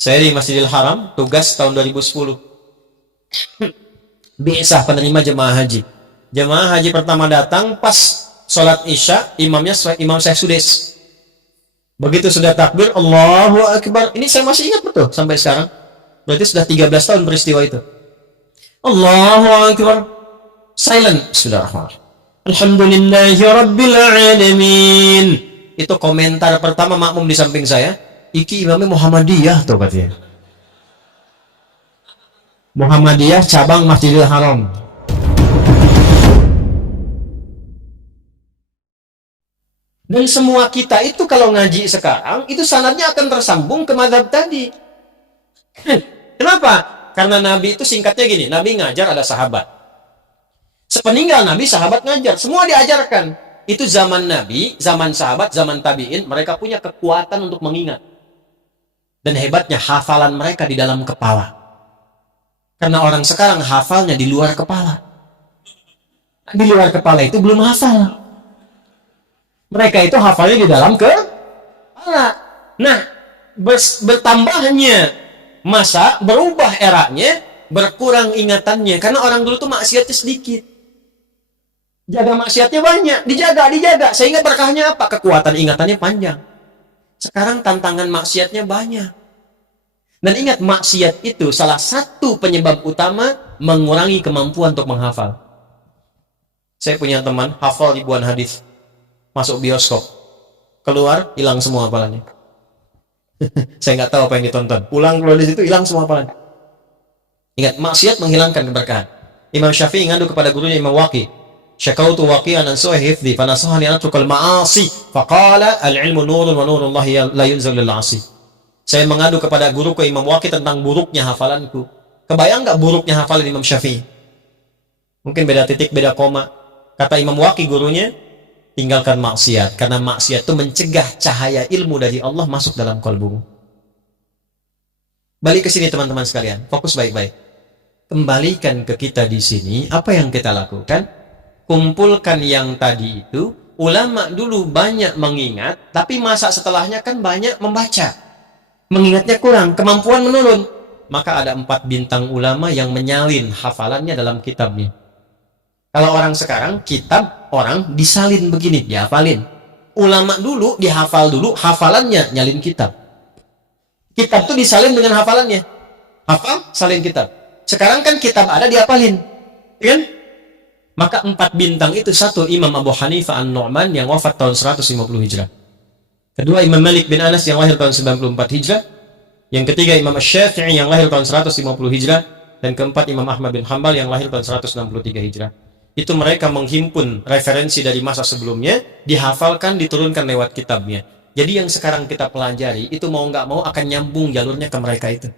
Saya di Masjidil Haram, tugas tahun 2010. Biasa penerima jemaah haji. Jemaah haji pertama datang pas sholat isya, imamnya Imam Syekh Sudes. Begitu sudah takbir, Allahu Akbar. Ini saya masih ingat betul sampai sekarang. Berarti sudah 13 tahun peristiwa itu. Allahu Akbar. Silent. Bismillahirrahmanirrahim. Alhamdulillahi Rabbil Alamin. Itu komentar pertama makmum di samping saya. Iki imamnya Muhammadiyah tuh katanya. Muhammadiyah cabang Masjidil Haram. Dan semua kita itu kalau ngaji sekarang, itu sanadnya akan tersambung ke mazhab tadi. Kenapa? Karena Nabi itu singkatnya gini, Nabi ngajar ada sahabat. Sepeninggal Nabi, sahabat ngajar. Semua diajarkan. Itu zaman Nabi, zaman sahabat, zaman tabi'in, mereka punya kekuatan untuk mengingat. Dan hebatnya hafalan mereka di dalam kepala. Karena orang sekarang hafalnya di luar kepala. Di luar kepala itu belum hafal. Mereka itu hafalnya di dalam kepala. Nah, bertambahnya masa, berubah eranya, berkurang ingatannya. Karena orang dulu tuh maksiatnya sedikit. Jaga maksiatnya banyak, dijaga. Sehingga berkahnya apa? Kekuatan ingatannya panjang. Sekarang tantangan maksiatnya banyak. Dan ingat, maksiat itu salah satu penyebab utama mengurangi kemampuan untuk menghafal. Saya punya teman, hafal ribuan hadis. Masuk bioskop. Keluar, hilang semua hafalannya. Saya nggak tahu apa yang ditonton. Pulang keluar dari situ, hilang semua hafalannya. Ingat, maksiat menghilangkan keberkahan. Imam Syafi'i ngadu kepada gurunya Imam Waqi. Syakautu waqi'an an su'i hifdhi fanasahani an atrukal ma'asi faqala al-ilmu nurun wa nurullahi la yunzal lil 'asi. Saya mengadu kepada guruku Imam Waqi tentang buruknya hafalanku. Kebayang nggak buruknya hafalan Imam Syafi'i? Mungkin beda titik, beda koma. Kata Imam Waqi gurunya, tinggalkan maksiat, karena maksiat itu mencegah cahaya ilmu dari Allah masuk dalam kalbumu. Balik ke sini teman-teman sekalian, fokus baik-baik. Kembalikan ke kita di sini, apa yang kita lakukan? Kumpulkan yang tadi itu. Ulama dulu banyak mengingat, tapi masa setelahnya kan banyak membaca. Mengingatnya kurang, kemampuan menurun. Maka ada 4 bintang ulama yang menyalin hafalannya dalam kitabnya. Kalau orang sekarang, kitab orang disalin begini, dihafalin. Ulama dulu dihafal dulu, hafalannya nyalin kitab. Kitab tuh disalin dengan hafalannya. Hafal, salin kitab. Sekarang kan kitab ada, dihafalin. Kan? Maka 4 bintang itu, satu Imam Abu Hanifah An-Nu'man yang wafat tahun 150 Hijrah. Kedua Imam Malik bin Anas yang lahir tahun 94 Hijrah. Yang ketiga Imam Asy-Syafi'i yang lahir tahun 150 Hijrah. Dan keempat Imam Ahmad bin Hanbal yang lahir tahun 163 Hijrah. Itu mereka menghimpun referensi dari masa sebelumnya, dihafalkan, diturunkan lewat kitabnya. Jadi yang sekarang kita pelajari, itu mau nggak mau akan nyambung jalurnya ke mereka itu.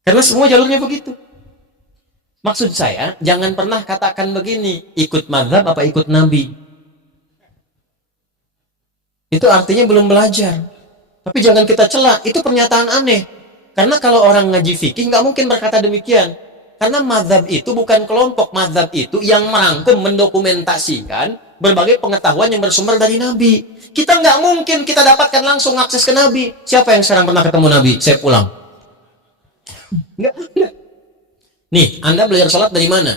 Karena semua jalurnya begitu. Maksud saya, jangan pernah katakan begini, ikut mazhab apa ikut Nabi. Itu artinya belum belajar. Tapi jangan kita cela, itu pernyataan aneh. Karena kalau orang ngaji fikih, nggak mungkin berkata demikian. Karena mazhab itu bukan kelompok, mazhab itu yang merangkum, mendokumentasikan berbagai pengetahuan yang bersumber dari Nabi. Kita nggak mungkin kita dapatkan langsung akses ke Nabi. Siapa yang sekarang pernah ketemu Nabi? Saya pulang. Nggak. Nih, Anda belajar sholat dari mana?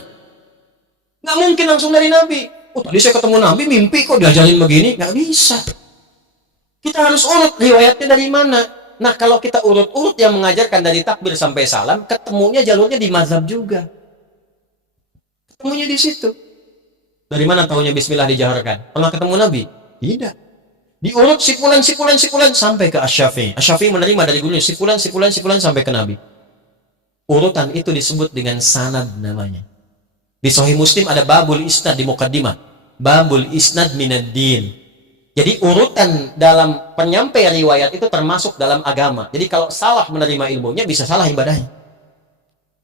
Nggak mungkin langsung dari Nabi. Oh, tadi saya ketemu Nabi, mimpi kok diajarin begini. Nggak bisa. Kita harus urut riwayatnya dari mana. Nah, kalau kita urut-urut yang mengajarkan dari takbir sampai salam, ketemunya jalurnya di mazhab juga. Ketemunya di situ. Dari mana tahunya bismillah dijaharkan? Pernah ketemu Nabi? Tidak. Diurut sipulan sampai ke Asy-Syafi'i. Asy-Syafi'i menerima dari gurunya sipulan sampai ke Nabi. Urutan itu disebut dengan sanad namanya. Di Sahih Muslim ada babul isnad di muqaddimah. Babul isnad minad din. Jadi urutan dalam penyampai riwayat itu termasuk dalam agama. Jadi kalau salah menerima ilmunya, bisa salah ibadahnya.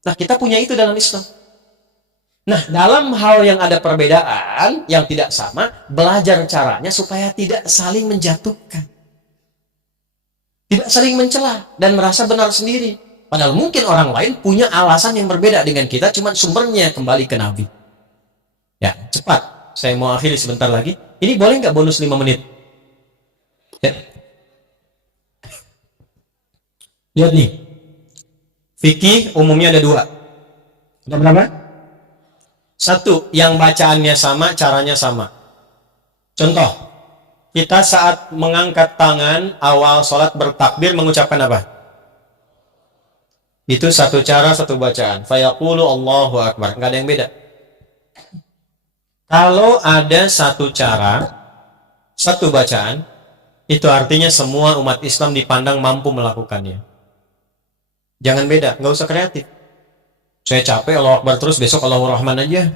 Nah, kita punya itu dalam Islam. Nah, dalam hal yang ada perbedaan, yang tidak sama, belajar caranya supaya tidak saling menjatuhkan. Tidak saling mencela dan merasa benar sendiri. Padahal mungkin orang lain punya alasan yang berbeda dengan kita, cuma sumbernya kembali ke Nabi. Ya, cepat. Saya mau akhiri sebentar lagi. Ini boleh nggak bonus 5 menit? Ya. Lihat nih, fikih umumnya ada dua. Ada berapa? Satu, yang bacaannya sama, caranya sama. Contoh, kita saat mengangkat tangan awal sholat bertakbir mengucapkan apa? Itu satu cara, satu bacaan. Fayaqulu Allahu Akbar. Nggak ada yang beda. Kalau ada satu cara, satu bacaan, itu artinya semua umat Islam dipandang mampu melakukannya. Jangan beda, nggak usah kreatif. Saya capek Allahu Akbar terus, besok Allahu Rahman aja.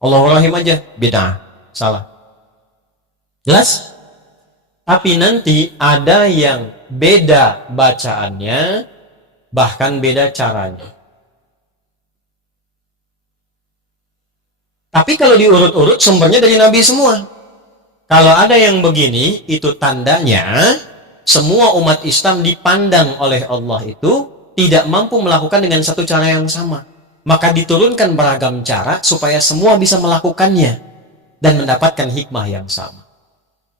Allahu Rahim aja. Beda, salah. Jelas? Tapi nanti ada yang beda bacaannya, bahkan beda caranya. Tapi kalau diurut-urut, sumbernya dari Nabi semua. Kalau ada yang begini, itu tandanya semua umat Islam dipandang oleh Allah itu tidak mampu melakukan dengan satu cara yang sama. Maka diturunkan beragam cara supaya semua bisa melakukannya dan mendapatkan hikmah yang sama.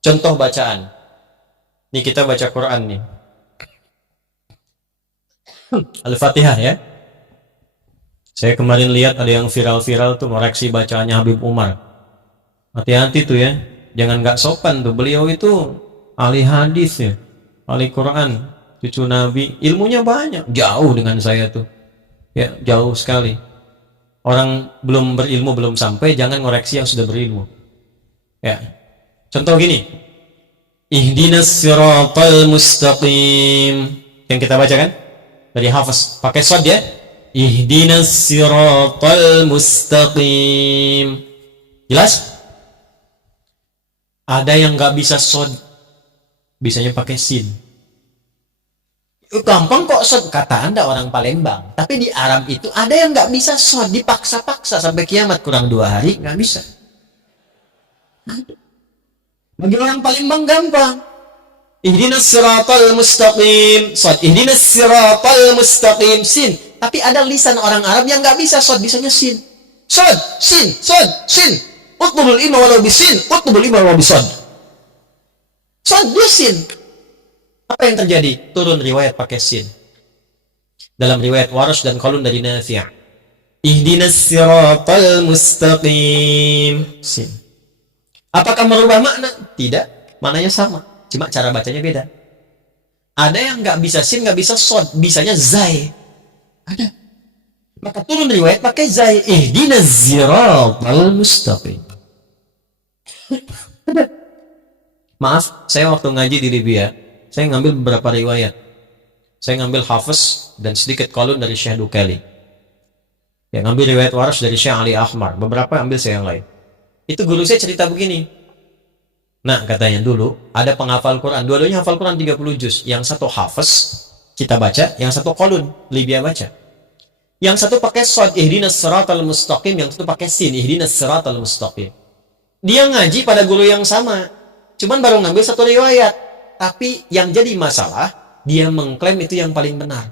Contoh bacaan. Nih kita baca Quran nih. Al-Fatihah ya. Saya kemarin lihat ada yang viral-viral tuh ngoreksi bacaannya Habib Umar. Hati-hati tuh ya. Jangan nggak sopan tuh. Beliau itu ahli hadis ya. Ahli Quran. Cucu Nabi. Ilmunya banyak. Jauh dengan saya tuh. Ya, jauh sekali. Orang belum berilmu, belum sampai, jangan ngoreksi yang sudah berilmu. Ya. Contoh gini. Ihdinas siratal mustaqim. Yang kita baca kan? Dari Hafiz. Pakai shad ya. Ihdinas siratal mustaqim. Jelas? Ada yang nggak bisa shad. Bisanya pakai sin. Gampang kok shad, kata Anda orang Palembang. Tapi di Arab itu ada yang nggak bisa shad, dipaksa-paksa sampai kiamat kurang 2 hari nggak bisa. Bagi orang Palembang gampang. Ihdinas siratal mustaqim, shad. Ihdinas siratal mustaqim, sin. Tapi ada lisan orang Arab yang nggak bisa shad, bisanya sin. Shad, sin, shad, sin. Utlubul ilma walau bisin, utlubul ilma walau bisad. Shad, dia sin. Apa yang terjadi? Turun riwayat pakai sin. Dalam riwayat Warash dan Qalun dari Nafi'. Ihdinas siratal mustaqim. Sin. Apakah merubah makna? Tidak. Maknanya sama. Cuma cara bacanya beda. Ada yang nggak bisa sin, nggak bisa shad. Bisanya zai. Ada. Maka turun riwayat pakai zai. Ihdinas siratal mustaqim. Ada. Maaf, saya waktu ngaji di Libya, saya ngambil beberapa riwayat. Saya ngambil Hafiz dan sedikit Qalun dari Syekh Dukali. Ya, ngambil riwayat Warash dari Syekh Ali Ahmar. Beberapa ambil saya yang lain. Itu guru saya cerita begini. Nah, katanya dulu ada penghafal Quran. Dua-duanya hafal Quran 30 juz. Yang satu Hafiz, kita baca. Yang satu Qalun, Libya baca. Yang satu pakai shad, ihdinas siratal mustaqim. Yang satu pakai sin, ihdinas siratal mustaqim. Dia ngaji pada guru yang sama. Cuman baru ngambil satu riwayat. Tapi yang jadi masalah, dia mengklaim itu yang paling benar.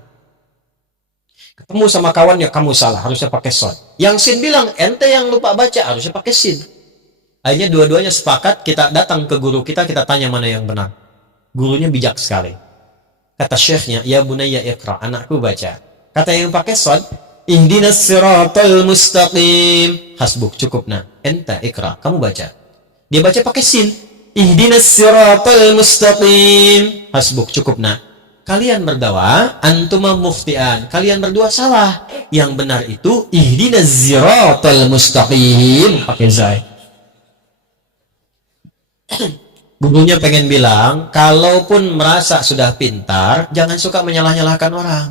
Ketemu sama kawannya, kamu salah, harusnya pakai shad. Yang sin bilang, ente yang lupa baca, harusnya pakai sin. Akhirnya dua-duanya sepakat, kita datang ke guru kita tanya mana yang benar. Gurunya bijak sekali. Kata syekhnya, ya bunayya iqra, anakku baca. Kata yang pakai shad, ihdinas siratal mustaqim. Hasbuk, cukup nah. Ente iqra, kamu baca. Dia baca pakai sin. Ihdinas siratal mustaqim. Hasbuk, cukup nah. Kalian berdua antuma muftian. Kalian berdua salah. Yang benar itu ihdinas siratal mustaqim pakai zai. Gurunya pengen bilang, kalaupun merasa sudah pintar, jangan suka menyalah-nyalahkan orang.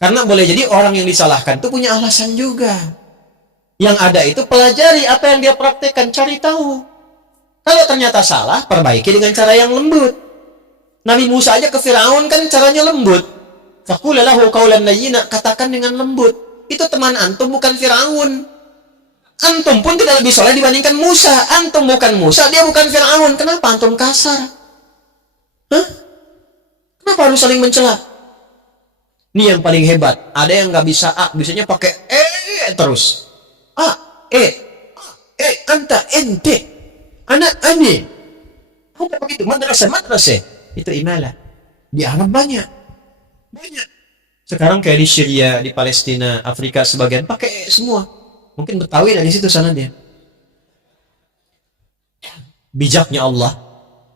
Karena boleh jadi orang yang disalahkan itu punya alasan juga. Yang ada itu pelajari apa yang dia praktekkan, cari tahu. Kalau ternyata salah, perbaiki dengan cara yang lembut. Nabi Musa aja ke Firaun kan caranya lembut. Faqula lahu qawlan layyina, katakan dengan lembut. Itu teman antum, bukan Firaun. Antum pun tidak lebih soleh dibandingkan Musa. Antum bukan Musa, dia bukan Firaun. Kenapa antum kasar? Hah? Kenapa harus saling mencela? Ini yang paling hebat. Ada yang nggak bisa A, biasanya pakai terus. A, anta, ente. Anak, ane. Apa begitu? Madrasah. Itu imalah. Di Arab banyak. Banyak. Sekarang kayak di Syria, di Palestina, Afrika sebagian pakai semua. Mungkin Betawi dari situ sana dia. Bijaknya Allah,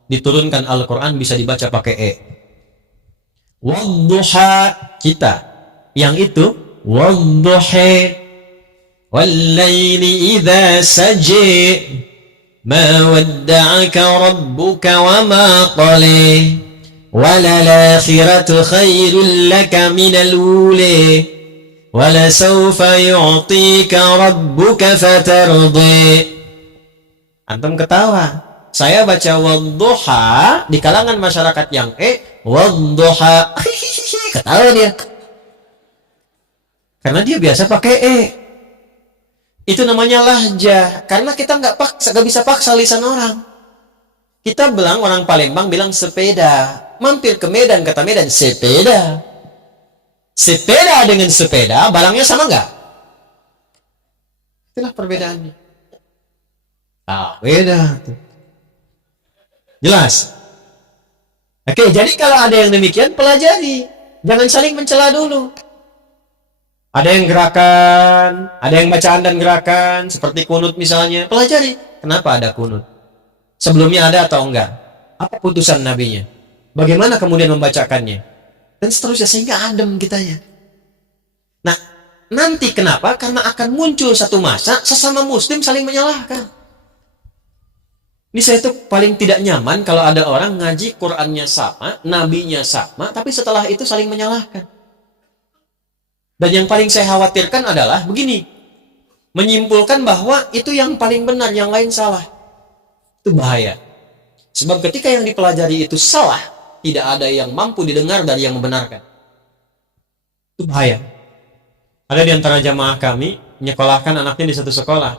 diturunkan Al-Quran bisa dibaca pakai E. Wadduha, kita. Yang itu, wadduha, wallayli idha saji, ma wadda'aka rabbuka wa ma qalih, walalakhiratu khairul laka minal uli, walasawfa yu'tika rabbuka fatardi. Antum ketawa, saya baca wadduha di kalangan masyarakat yang wadduha, ketawa dia, karena dia biasa pakai Itu namanya lahjah, karena kita nggak bisa paksa lisan orang. Kita bilang, orang Palembang bilang sepeda, mampir ke Medan, kata Medan sepeda. Sepeda dengan sepeda barangnya sama nggak? Itulah perbedaannya. Beda. Jelas? Oke, jadi kalau ada yang demikian, pelajari. Jangan saling mencela dulu. Ada yang gerakan, ada yang bacaan dan gerakan, seperti kunut misalnya. Pelajari, kenapa ada kunut? Sebelumnya ada atau enggak? Apa putusan nabinya? Bagaimana kemudian membacakannya? Dan seterusnya, sehingga adem kitanya. Nah, nanti kenapa? Karena akan muncul satu masa, sesama muslim saling menyalahkan. Ini saya tuh paling tidak nyaman kalau ada orang ngaji Qur'annya sama, nabinya sama, tapi setelah itu saling menyalahkan. Dan yang paling saya khawatirkan adalah begini, menyimpulkan bahwa itu yang paling benar, yang lain salah. Itu bahaya. Sebab ketika yang dipelajari itu salah, tidak ada yang mampu didengar dari yang membenarkan. Itu bahaya. Ada di antara jamaah kami menyekolahkan anaknya di satu sekolah.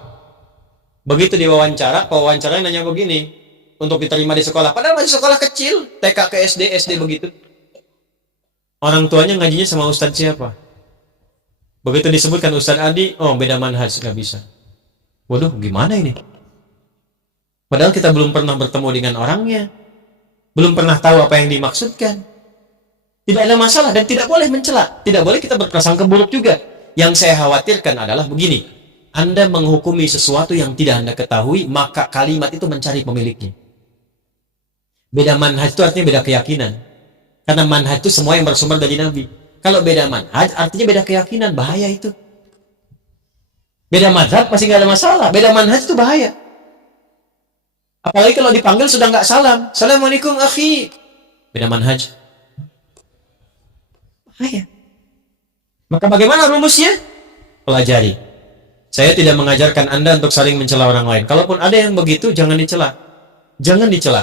Begitu diwawancara, pewawancaranya nanya begini, untuk diterima di sekolah. Padahal masih sekolah kecil, TK ke SD begitu. Orang tuanya ngajinya sama Ustadz siapa? Begitu disebutkan Ustadz Adi, oh beda manhaj, nggak bisa. Waduh, gimana ini? Padahal kita belum pernah bertemu dengan orangnya, belum pernah tahu apa yang dimaksudkan. Tidak ada masalah dan tidak boleh mencela, tidak boleh kita berprasangka buruk juga. Yang saya khawatirkan adalah begini, Anda menghukumi sesuatu yang tidak Anda ketahui, maka kalimat itu mencari pemiliknya. Beda manhaj itu artinya beda keyakinan. Karena manhaj itu semua yang bersumber dari Nabi. Kalau beda manhaj artinya beda keyakinan, bahaya itu. Beda mazhab pasti nggak ada masalah, beda manhaj itu bahaya. Apalagi kalau dipanggil sudah nggak salam, Assalamualaikum akhi, beda manhaj, bahaya. Maka bagaimana rumusnya? Pelajari. Saya tidak mengajarkan Anda untuk saling mencela orang lain. Kalaupun ada yang begitu, jangan dicela. Jangan dicela.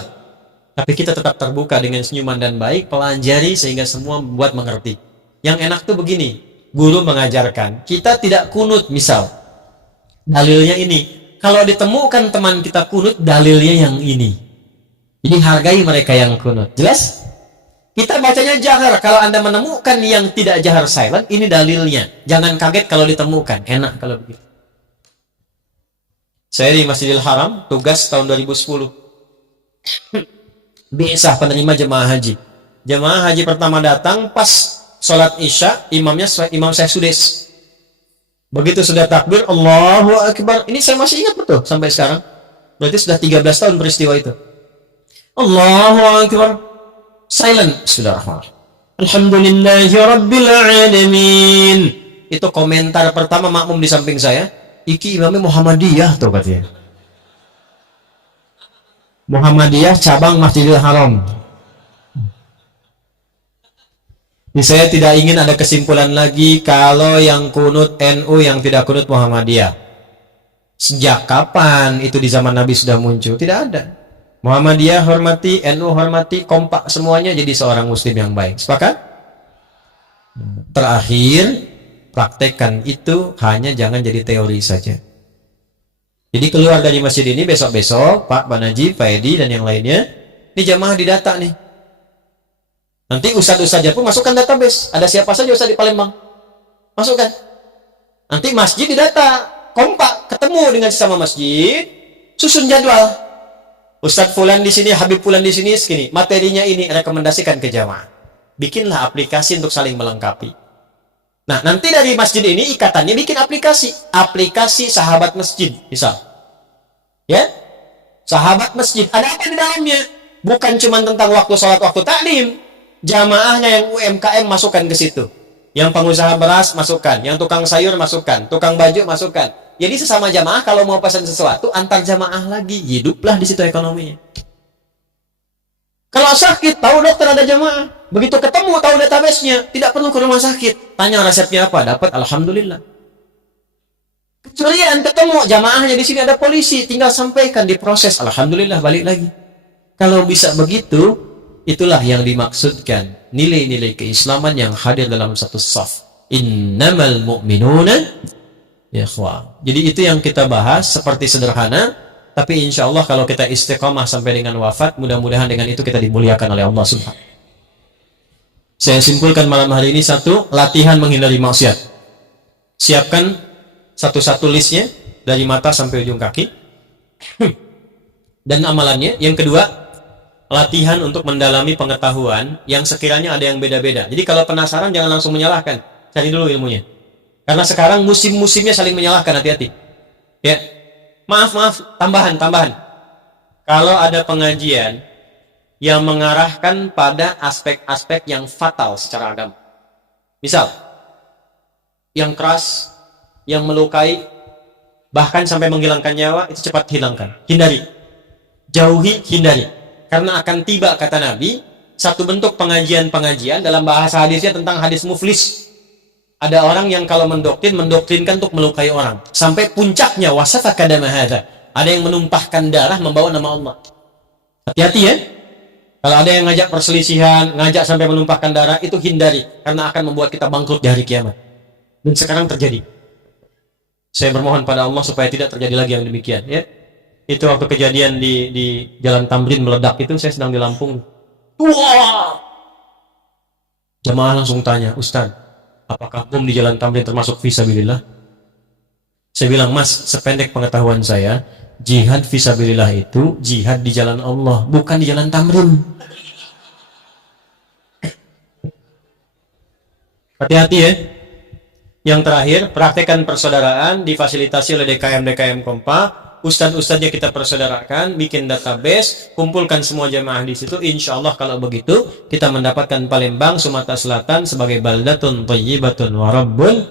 Tapi kita tetap terbuka dengan senyuman dan baik, pelajari sehingga semua buat mengerti. Yang enak tuh begini, guru mengajarkan, kita tidak kunut misal. Dalilnya ini. Kalau ditemukan teman kita kunut, dalilnya yang ini. Jadi hargai mereka yang kunut. Jelas? Kita bacanya jahar. Kalau Anda menemukan yang tidak jahar silent, ini dalilnya. Jangan kaget kalau ditemukan. Enak kalau begitu. Saya di Masjidil Haram, tugas tahun 2010. Biasa penerima jemaah haji. Jemaah haji pertama datang pas sholat isya, imamnya Imam Syekh Sudes. Begitu sudah takbir, Allahu Akbar. Ini saya masih ingat betul sampai sekarang. Berarti sudah 13 tahun peristiwa itu. Allahu Akbar. Silent. Bismillahirrahmanirrahim. Alhamdulillahi Rabbil Alamin. Itu komentar pertama makmum di samping saya. Iki imamnya Muhammadiyah tuh katanya. Muhammadiyah cabang Masjidil Haram. Jadi saya tidak ingin ada kesimpulan lagi kalau yang kunut NU, yang tidak kunut Muhammadiyah. Sejak kapan itu di zaman Nabi sudah muncul? Tidak ada. Muhammadiyah hormati, NU hormati, kompak semuanya jadi seorang muslim yang baik. Sepakat? Terakhir, praktekkan itu, hanya jangan jadi teori saja. Jadi keluar dari masjid ini besok-besok, Pak Najib, Pak Edi, dan yang lainnya, ini jamaah didata nih. Nanti ustadz-ustadz pun masukkan database. Ada siapa saja ustadz di Palembang? Masukkan. Nanti masjid didata, kompak, ketemu dengan sesama masjid, susun jadwal. Ustadz Fulan di sini, Habib Fulan di sini, segini. Materinya ini rekomendasikan ke jamaah. bikinlah aplikasi untuk saling melengkapi. Nah, nanti dari masjid ini ikatannya bikin aplikasi sahabat masjid, misal. Ya, sahabat masjid. Ada apa di dalamnya? Bukan cuma tentang waktu sholat, waktu taklim. Jamaahnya yang UMKM masukkan ke situ. Yang pengusaha beras masukkan, yang tukang sayur masukkan, tukang baju masukkan. Jadi sesama jamaah kalau mau pesan sesuatu antar jamaah lagi, hiduplah di situ ekonominya. Kalau sakit, tahu dokter ada jamaah. Begitu ketemu, tahu database-nya. Tidak perlu ke rumah sakit. Tanya resepnya apa, dapat, alhamdulillah. Kecurian, ketemu, jamaahnya di sini ada polisi. Tinggal sampaikan, diproses, alhamdulillah, balik lagi. Kalau bisa begitu, itulah yang dimaksudkan. Nilai-nilai keislaman yang hadir dalam satu saf. Innamal mu'minuna ikhwah. Jadi itu yang kita bahas, seperti sederhana. Tapi insya Allah kalau kita istiqamah sampai dengan wafat, mudah-mudahan dengan itu kita dimuliakan oleh Allah Subhanahu. Saya simpulkan malam hari ini, satu, latihan menghindari maksiat. Siapkan satu-satu listnya dari mata sampai ujung kaki. Dan amalannya. Yang kedua, latihan untuk mendalami pengetahuan yang sekiranya ada yang beda-beda. Jadi kalau penasaran jangan langsung menyalahkan, cari dulu ilmunya. Karena sekarang musim-musimnya saling menyalahkan, hati-hati. Ya. Maaf, tambahan. Kalau ada pengajian yang mengarahkan pada aspek-aspek yang fatal secara agama. Misal, yang keras, yang melukai, bahkan sampai menghilangkan nyawa, itu cepat hilangkan. Hindari. Jauhi, hindari. Karena akan tiba, kata Nabi, satu bentuk pengajian dalam bahasa hadisnya tentang hadis muflis. Ada orang yang kalau mendoktrinkan untuk melukai orang. Sampai puncaknya, wasafaka dama hadza. Ada yang menumpahkan darah membawa nama Allah. Hati-hati ya. Kalau ada yang ngajak perselisihan, ngajak sampai menumpahkan darah, itu hindari. Karena akan membuat kita bangkrut di hari kiamat. Dan sekarang terjadi. Saya bermohon pada Allah supaya tidak terjadi lagi yang demikian. Ya. Itu waktu kejadian di Jalan Tamrin meledak itu, saya sedang di Lampung. Wah! Jamaah langsung tanya, Ustaz, apakah bom di Jalan Tamrin termasuk fisabilillah? Saya bilang, Mas, sependek pengetahuan saya, jihad fisabilillah itu jihad di jalan Allah, bukan di Jalan Tamrin. Hati-hati ya. Yang terakhir, praktekkan persaudaraan difasilitasi oleh DKM Kompa. Ustadz-ustadznya kita persaudarakan, bikin database, kumpulkan semua jamaah di situ. Insya Allah kalau begitu kita mendapatkan Palembang, Sumatera Selatan sebagai baldatun thayyibatun wa rabbun